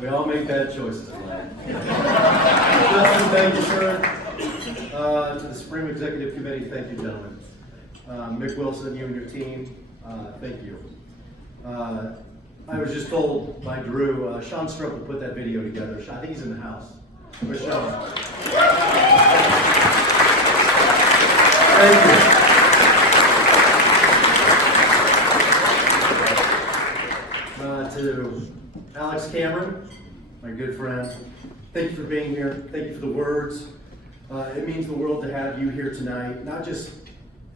We all make bad choices in life. Justin, thank you, sir. To the Supreme Executive Committee, thank you, gentlemen. Mick Wilson, you and your team, thank you. I was just told by Drew, Sean Stroke will put that video together. I think he's in the house. Where's Sean? Thank you. To Alex Cameron, my good friend, thank you for being here. Thank you for the words. It means the world to have you here tonight, not just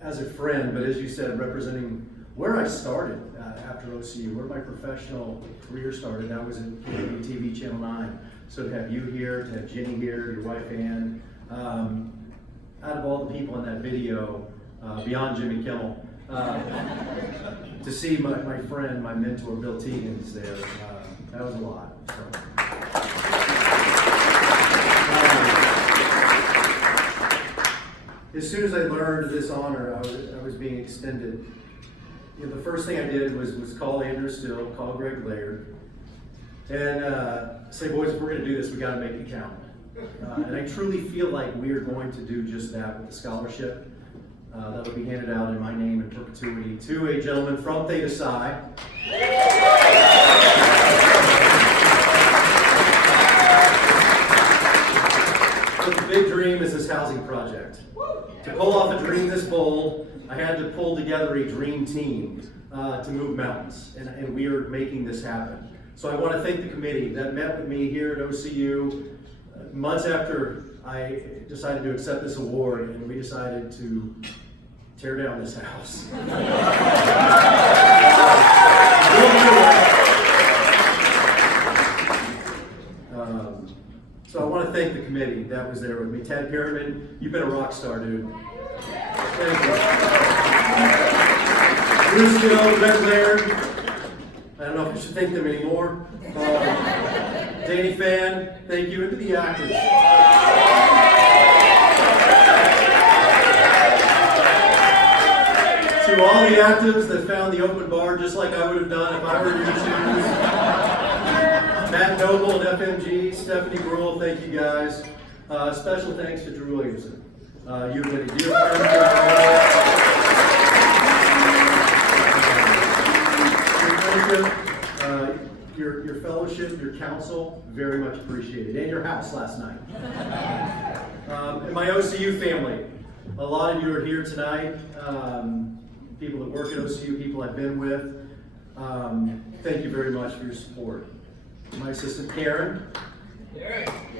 as a friend, but as you said, representing where I started after OCU, where my professional career started. That was in TV Channel 9. So to have you here, to have Jenny here, your wife Ann, out of all the people in that video, beyond Jimmy Kimmel, to see my friend, my mentor, Bill Teagan's there, that was a lot. So. As soon as I learned this honor, I was being extended. You know, the first thing I did was call Andrew Still, call Greg Laird, and say, boys, if we're going to do this, we got to make it count. And I truly feel like we are going to do just that with the scholarship. That will be handed out in my name in perpetuity to a gentleman from Theta-Psi. But the big dream is this housing project. To pull off a dream this bold, I had to pull together a dream team to move mountains, and we are making this happen. So I want to thank the committee that met with me here at OCU months after I decided to accept this award, and we decided to tear down this house. So I want to thank the committee that was there with me. Ted Pyramid, you've been a rock star, dude. Thank you. Bruce Gill, Greg Laird, I don't know if I should thank them anymore. Danny Fan, thank you, and to the actors. To all the actives that found the open bar just like I would have done if I were in your shoes. Matt Noble and FMG, Stephanie Gruhl, thank you guys. Special thanks to Drew Williamson. You've been a dear friend. Your fellowship, your counsel, very much appreciated. And your house last night. And my OCU family. A lot of you are here tonight. People that work at OCU, people I've been with. Thank you very much for your support. My assistant Karen.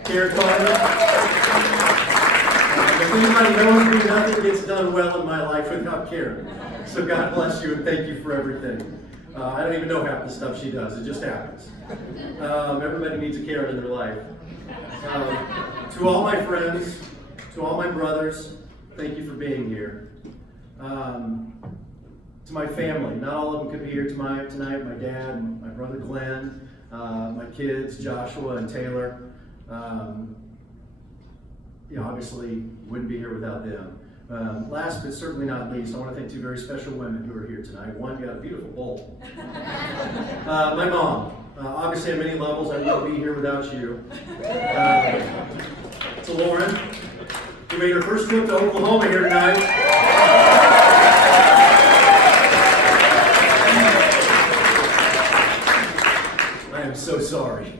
Karen Carter. If anybody knows me, nothing gets done well in my life without Karen. So God bless you and thank you for everything. I don't even know half the stuff she does. It just happens. Everybody needs a Karen in their life. To all my friends, to all my brothers, thank you for being here. To my family, not all of them could be here tonight. My dad, my brother Glenn, my kids, Joshua and Taylor. Obviously wouldn't be here without them. Last but certainly not least, I want to thank two very special women who are here tonight. One got a beautiful bowl. My mom. Obviously on many levels, I wouldn't be here without you. To Lauren, who made her first trip to Oklahoma here tonight. I am so sorry.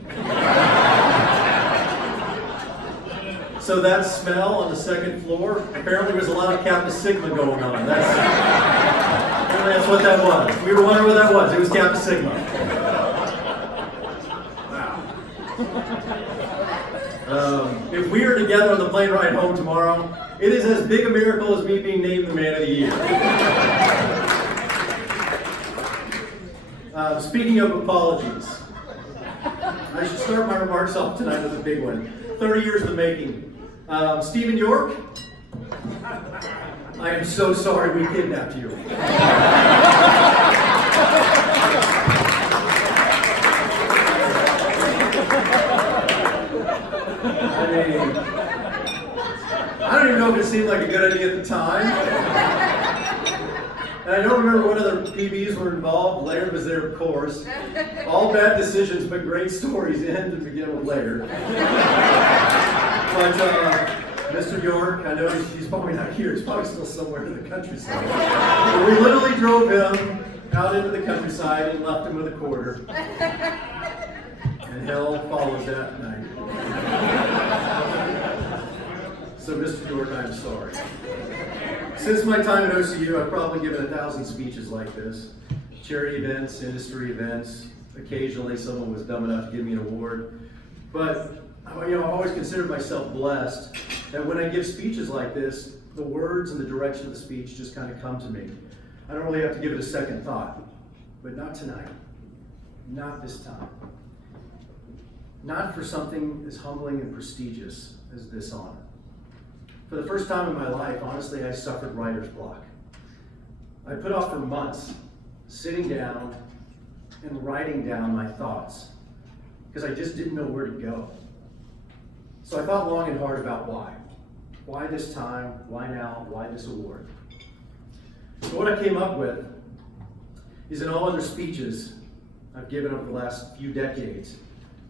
So that smell on the second floor, apparently there was a lot of Kappa Sigma going on. That's what that was. We were wondering what that was. It was Kappa Sigma. Wow. If we are together on the plane ride home tomorrow, it is as big a miracle as me being named the Man of the Year. Speaking of apologies, I should start my remarks off tonight with a big one. 30 years in the making. Stephen York, I am so sorry we kidnapped you. I don't even know if it seemed like a good idea at the time. And I don't remember what other PBs were involved. Laird was there, of course. All bad decisions, but great stories end to begin with Laird. But Mr. York, I know he's probably not here. He's probably still somewhere in the countryside. But we literally drove him out into the countryside and left him with a quarter. And hell followed that night. So, Mr. York, I'm sorry. Since my time at OCU, I've probably given 1,000 speeches like this. Charity events, industry events. Occasionally, someone was dumb enough to give me an award. But, I've always considered myself blessed that when I give speeches like this, the words and the direction of the speech just kind of come to me. I don't really have to give it a second thought. But not tonight. Not this time. Not for something as humbling and prestigious as this honor. For the first time in my life, honestly, I suffered writer's block. I put off for months sitting down and writing down my thoughts because I just didn't know where to go. So I thought long and hard about why. Why this time? Why now? Why this award? So what I came up with is in all other speeches I've given over the last few decades,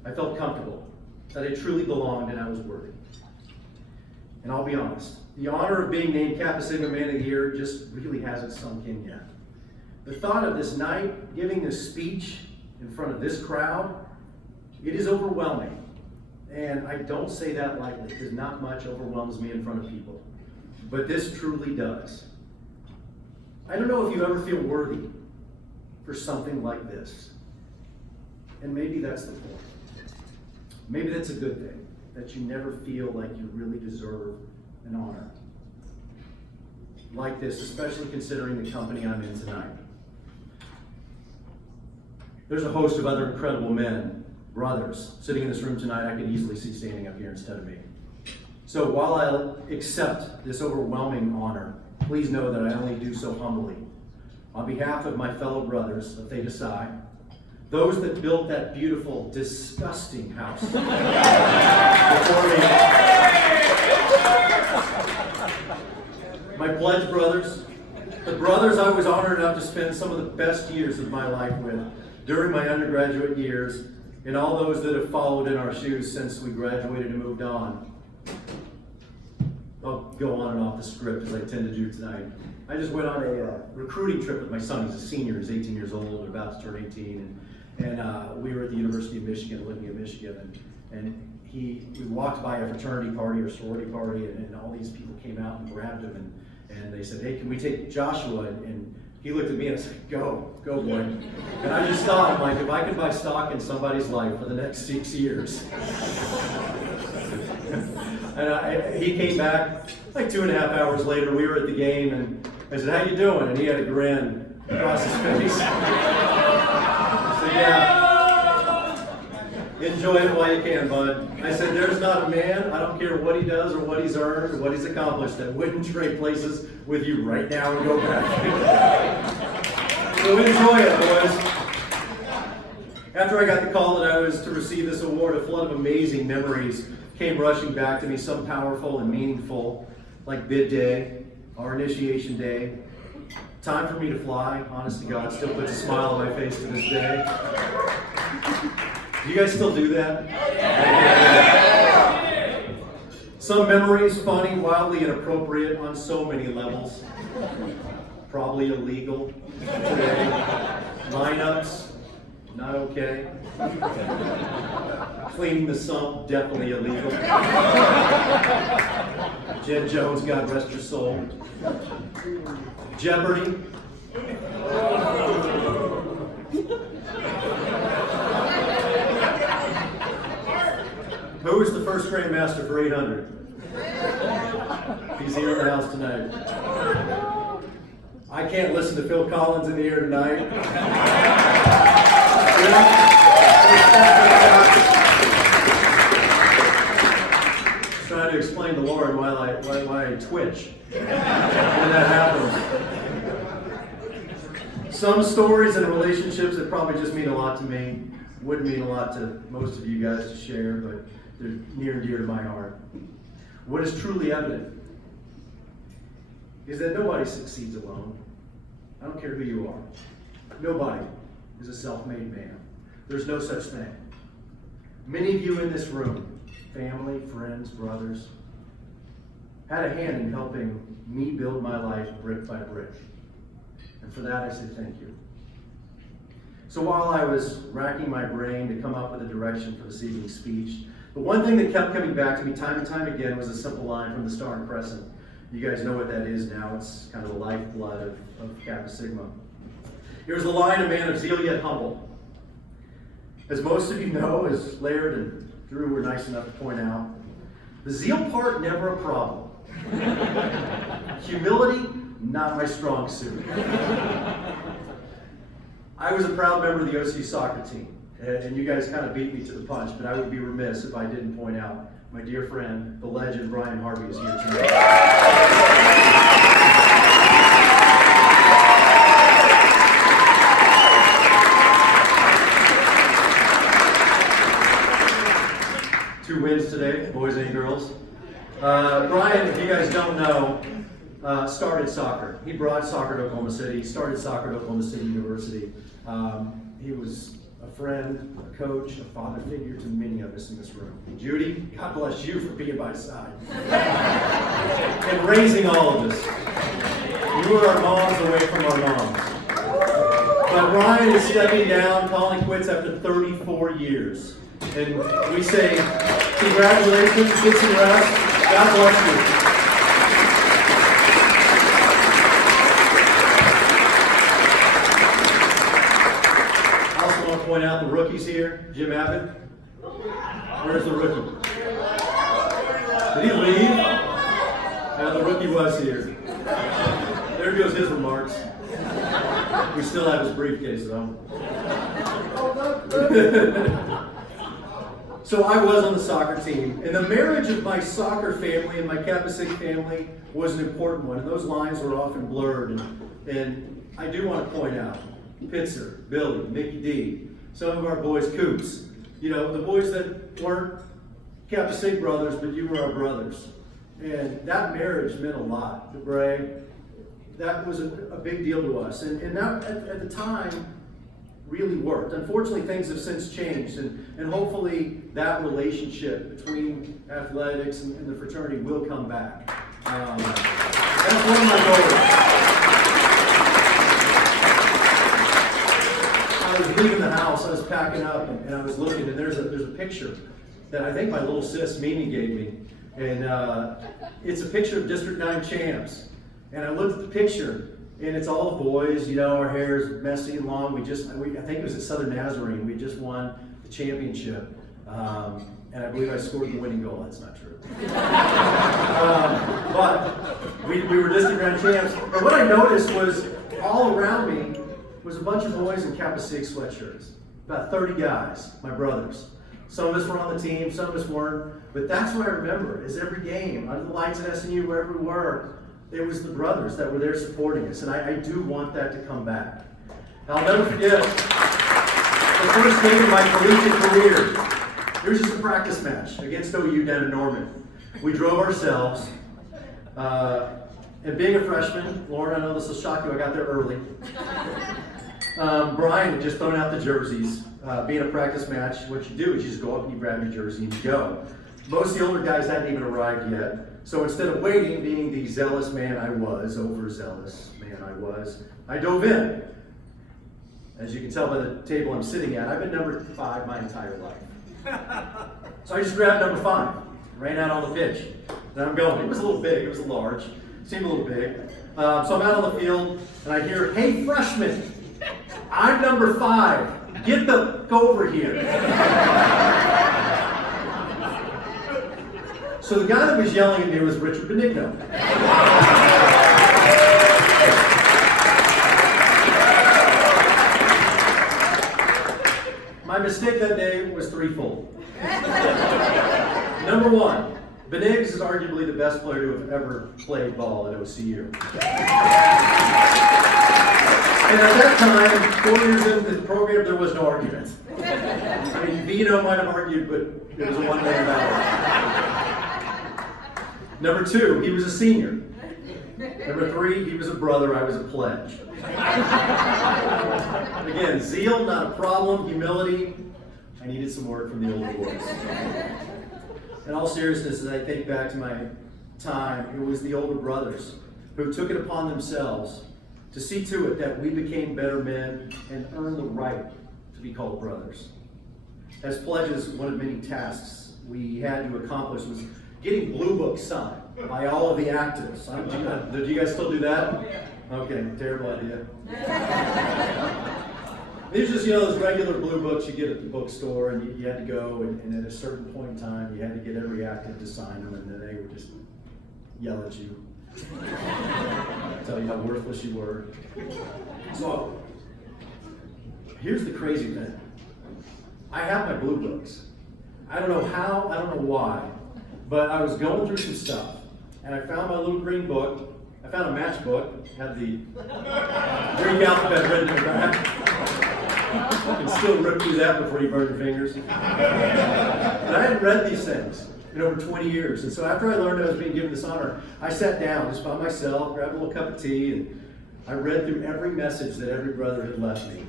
I felt comfortable that I truly belonged and I was worthy. And I'll be honest, the honor of being named Kappa Sigma Man of the Year just really hasn't sunk in yet. The thought of this night, giving this speech in front of this crowd, it is overwhelming. And I don't say that lightly, because not much overwhelms me in front of people. But this truly does. I don't know if you ever feel worthy for something like this. And maybe that's the point. Maybe that's a good thing, that you never feel like you really deserve an honor like this, especially considering the company I'm in tonight. There's a host of other incredible men, brothers, sitting in this room tonight I could easily see standing up here instead of me. So while I accept this overwhelming honor, please know that I only do so humbly. On behalf of my fellow brothers of Theta-Psi, those that built that beautiful, disgusting house before me, my pledge brothers, the brothers I was honored enough to spend some of the best years of my life with during my undergraduate years, and all those that have followed in our shoes since we graduated and moved on. I'll go on and off the script as I tend to do tonight. I just went on a recruiting trip with my son. He's a senior, he's 18 years old, about to turn 18, and we were at the University of Michigan, Olympia, Michigan, and we walked by a fraternity party or sorority party, and all these people came out and grabbed him, and they said, "Hey, can we take Joshua?" And he looked at me and I said, go boy. And I just thought, I'm like, if I could buy stock in somebody's life for the next 6 years. And he came back like 2.5 hours later. We were at the game, and I said, "How you doing?" And he had a grin across his face. I said, "Yeah, enjoy it while you can, bud." I said, "There's not a man, I don't care what he does or what he's earned or what he's accomplished, that wouldn't trade places with you right now and go back." So enjoy it, boys. After I got the call that I was to receive this award, a flood of amazing memories came rushing back to me, some powerful and meaningful, like bid day, our initiation day. Time for me to fly, honest to God, still puts a smile on my face to this day. Do you guys still do that? Some memories, funny, wildly inappropriate on so many levels. Probably illegal today. Lineups, not okay. Cleaning the sump, definitely illegal. Jed Jones, God rest your soul. Jeopardy. Who was the first grandmaster for 800? He's here in the house tonight. I can't listen to Phil Collins in the air tonight. Trying to explain to Lauren why I twitch when that happens. Some stories and relationships that probably just mean a lot to me wouldn't mean a lot to most of you guys to share, but they're near and dear to my heart. What is truly evident is that nobody succeeds alone. I don't care who you are. Nobody is a self-made man. There's no such thing. Many of you in this room, family, friends, brothers, had a hand in helping me build my life brick by brick. And for that, I say thank you. So while I was racking my brain to come up with a direction for this evening's speech, the one thing that kept coming back to me time and time again was a simple line from the Star and Crescent. You guys know what that is now. It's kind of the lifeblood of Kappa Sigma. Here's the line, a man of zeal yet humble. As most of you know, as Laird and Drew were nice enough to point out, the zeal part, never a problem. Humility, not my strong suit. I was a proud member of the OCU soccer team, and you guys kind of beat me to the punch, but I would be remiss if I didn't point out my dear friend, the legend Brian Harvey is here tonight. Two wins today, boys and girls. Brian, if you guys don't know, started soccer. He brought soccer to Oklahoma City. He started soccer at Oklahoma City University. He was a friend, a coach, a father figure to many of us in this room. Judy, God bless you for being by his side. And raising all of us. You were our moms away from our moms. But Brian is stepping down, calling quits after 34 years. And we say, congratulations, get some rest. God bless you. I also want to point out the rookies here. Jim Abbott. Where's the rookie? Did he leave? Yeah, the rookie was here. There goes his remarks. We still have his briefcase, though. So I was on the soccer team, and the marriage of my soccer family and my Kappa Sigma family was an important one, and those lines were often blurred. And I do want to point out, Pitzer, Billy, Mickey D, some of our boys, Coops, you know, the boys that weren't Kappa Sigma brothers, but you were our brothers. And that marriage meant a lot to Bray. That was a big deal to us. And that, at the time, really worked. Unfortunately, things have since changed, and hopefully that relationship between athletics and the fraternity will come back. That's one of my goals. I was leaving the house, I was packing up, and I was looking, and there's a picture that I think my little sis Mimi gave me, and it's a picture of District 9 champs. And I looked at the picture, and it's all boys, you know, our hair is messy and long. I think it was at Southern Nazarene. We just won the championship. And I believe I scored the winning goal. That's not true. But we were District 9 champs. But what I noticed was all around me was a bunch of boys in Kappa Sigma sweatshirts. About 30 guys, my brothers. Some of us were on the team, some of us weren't. But that's what I remember, is every game, under the lights at SNU, wherever we were, it was the brothers that were there supporting us, and I do want that to come back. I'll never forget the first game of my collegiate career. It was just a practice match against OU down in Norman. We drove ourselves, and being a freshman, Lauren, I know this will shock you, I got there early. Brian had just thrown out the jerseys. Being a practice match, what you do is you just go up and you grab your jersey and you go. Most of the older guys hadn't even arrived yet. So instead of waiting, being the zealous man I was, overzealous man I was, I dove in. As you can tell by the table I'm sitting at, I've been number 5 my entire life. So I just grabbed number 5, ran out on the pitch, and I'm going. It was a little big, it was large, seemed a little big. So I'm out on the field, and I hear, "Hey freshman, I'm number 5, go over here." So the guy that was yelling at me was Richard Benigno. My mistake that day was threefold. Number 1, Beniggs is arguably the best player to have ever played ball at OCU. And at that time, 4 years into the program, there was no argument. I mean, Vino might have argued, but it was a one-man battle. Number 2, he was a senior. Number 3, he was a brother, I was a pledge. Again, zeal, not a problem. Humility, I needed some work from the older boys. In all seriousness, as I think back to my time, it was the older brothers who took it upon themselves to see to it that we became better men and earned the right to be called brothers. As pledges, one of many tasks we had to accomplish was getting blue books signed by all of the actives. Do you guys still do that? Okay, terrible idea. These are just, those regular blue books you get at the bookstore, and you had to go, and at a certain point in time, you had to get every active to sign them, and then they would just yell at you, tell you how worthless you were. So, here's the crazy thing. I have my blue books. I don't know how, I don't know why, but I was going through some stuff, and I found my little green book. I found a matchbook, had the Greek alphabet written in the back. You can still rip through that before you burn your fingers. And I hadn't read these things in over 20 years. And so after I learned I was being given this honor, I sat down just by myself, grabbed a little cup of tea, and I read through every message that every brother had left me.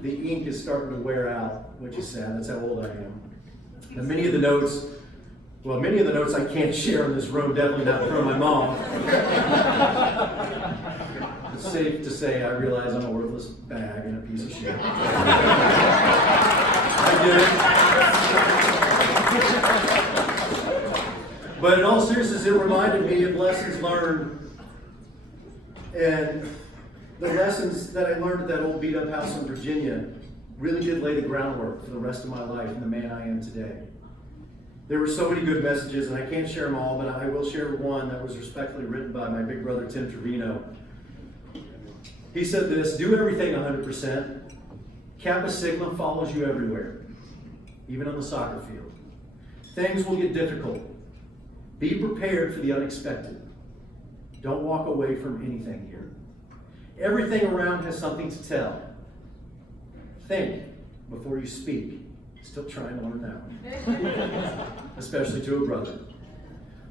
The ink is starting to wear out, which is sad. That's how old I am. And many of the notes I can't share in this room, definitely not from my mom. It's safe to say I realize I'm a worthless bag and a piece of shit. I did it. But in all seriousness, it reminded me of lessons learned, and the lessons that I learned at that old beat-up house in Virginia really did lay the groundwork for the rest of my life and the man I am today. There were so many good messages, and I can't share them all, but I will share one that was respectfully written by my big brother, Tim Trevino. He said this: do everything 100%. Kappa Sigma follows you everywhere, even on the soccer field. Things will get difficult. Be prepared for the unexpected. Don't walk away from anything here. Everything around has something to tell. Think before you speak. Still trying to learn that one. Especially to a brother.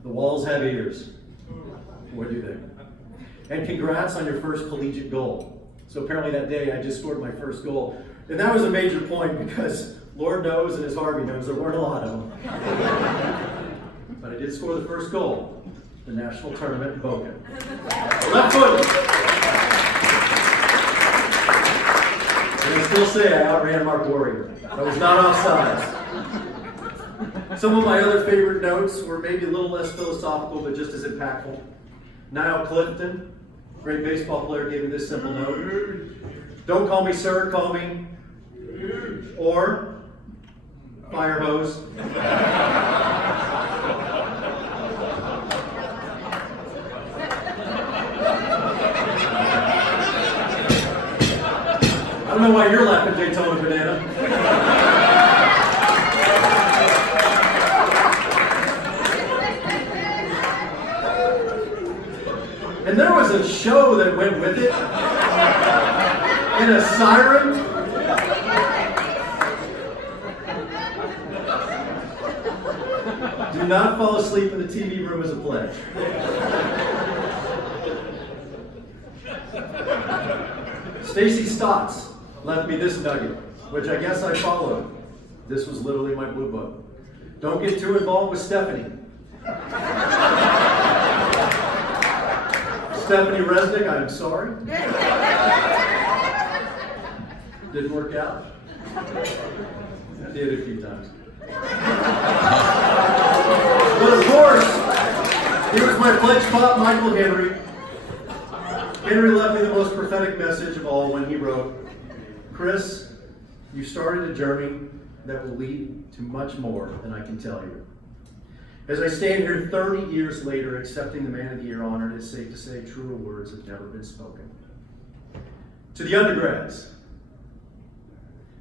The walls have ears. What do they? And congrats on your first collegiate goal. So apparently that day I just scored my first goal. And that was a major point because Lord knows and as Harvey knows there weren't a lot of them. But I did score the first goal. The national tournament in Boca. Left foot. And I still say I outran Mark Warrior. I was not offsides. Some of my other favorite notes were maybe a little less philosophical, but just as impactful. Niall Clifton, great baseball player, gave me this simple note. Don't call me sir, call me or fire hose. I don't know why you're laughing, Daytona Banana. And there was a show that went with it. And a siren. Do not fall asleep in the TV room as a pledge. Stacy Stotts left me this nugget, which I guess I followed. This was literally my blue book. Don't get too involved with Stephanie. Stephanie Resnick, I'm sorry. Didn't work out. I did it a few times. But of course, here's my pledge pop, Michael Henry. Henry left me the most prophetic message of all when he wrote, Chris, you started a journey that will lead to much more than I can tell you. As I stand here 30 years later accepting the Man of the Year honor, it is safe to say truer words have never been spoken. To the undergrads,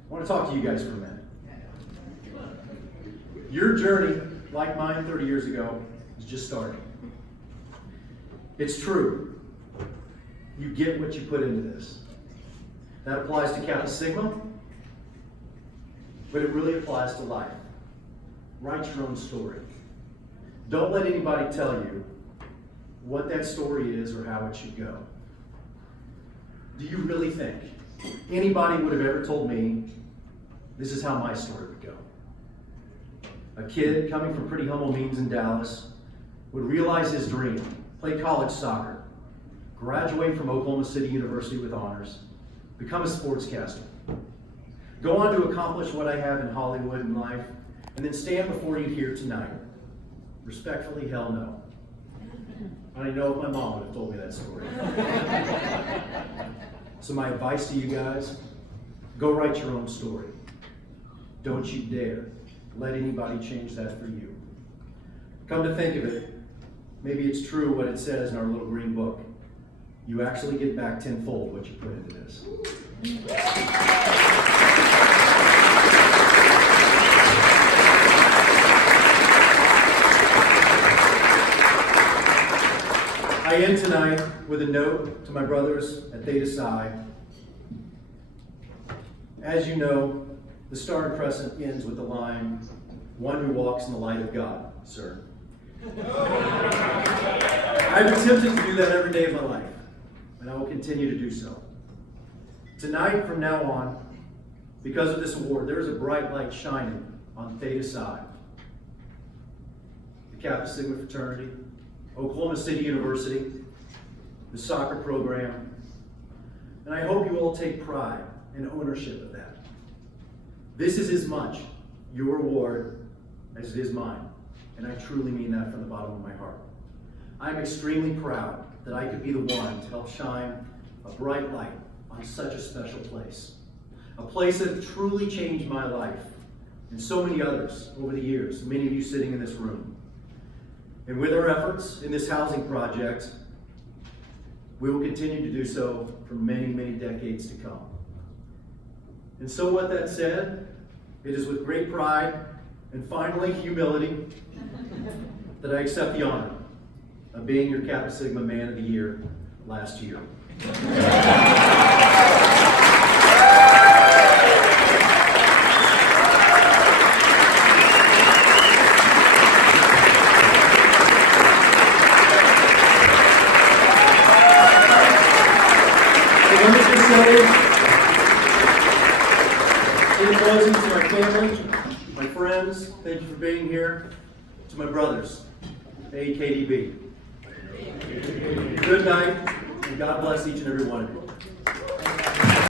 I want to talk to you guys for a minute. Your journey, like mine 30 years ago, is just starting. It's true. You get what you put into this. That applies to Kappa Sigma, but it really applies to life. Write your own story. Don't let anybody tell you what that story is or how it should go. Do you really think anybody would have ever told me this is how my story would go? A kid coming from pretty humble means in Dallas would realize his dream, play college soccer, graduate from Oklahoma City University with honors, become a sportscaster, go on to accomplish what I have in Hollywood in life, and then stand before you here tonight. Respectfully, hell no. I don't know if my mom would have told me that story. So my advice to you guys, go write your own story. Don't you dare let anybody change that for you. Come to think of it, maybe it's true what it says in our little green book. You actually get back tenfold what you put into this. I end tonight with a note to my brothers at Theta-Psi. As you know, the Star and Crescent ends with the line, "One who walks in the light of God, sir." I've attempted to do that every day of my life, and I will continue to do so. Tonight, from now on, because of this award, there is a bright light shining on Theta-Psi, the Kappa Sigma fraternity, Oklahoma City University, the soccer program, and I hope you all take pride and ownership of that. This is as much your award as it is mine, and I truly mean that from the bottom of my heart. I'm extremely proud that I could be the one to help shine a bright light on such a special place. A place that truly changed my life and so many others over the years, many of you sitting in this room. And with our efforts in this housing project, we will continue to do so for many, many decades to come. And so with that said, it is with great pride and finally humility that I accept the honor of being your Kappa Sigma Man of the Year last year. In closing, to my family, my friends, thank you for being here. To my brothers, AKDB. Good night, and God bless each and every one of you.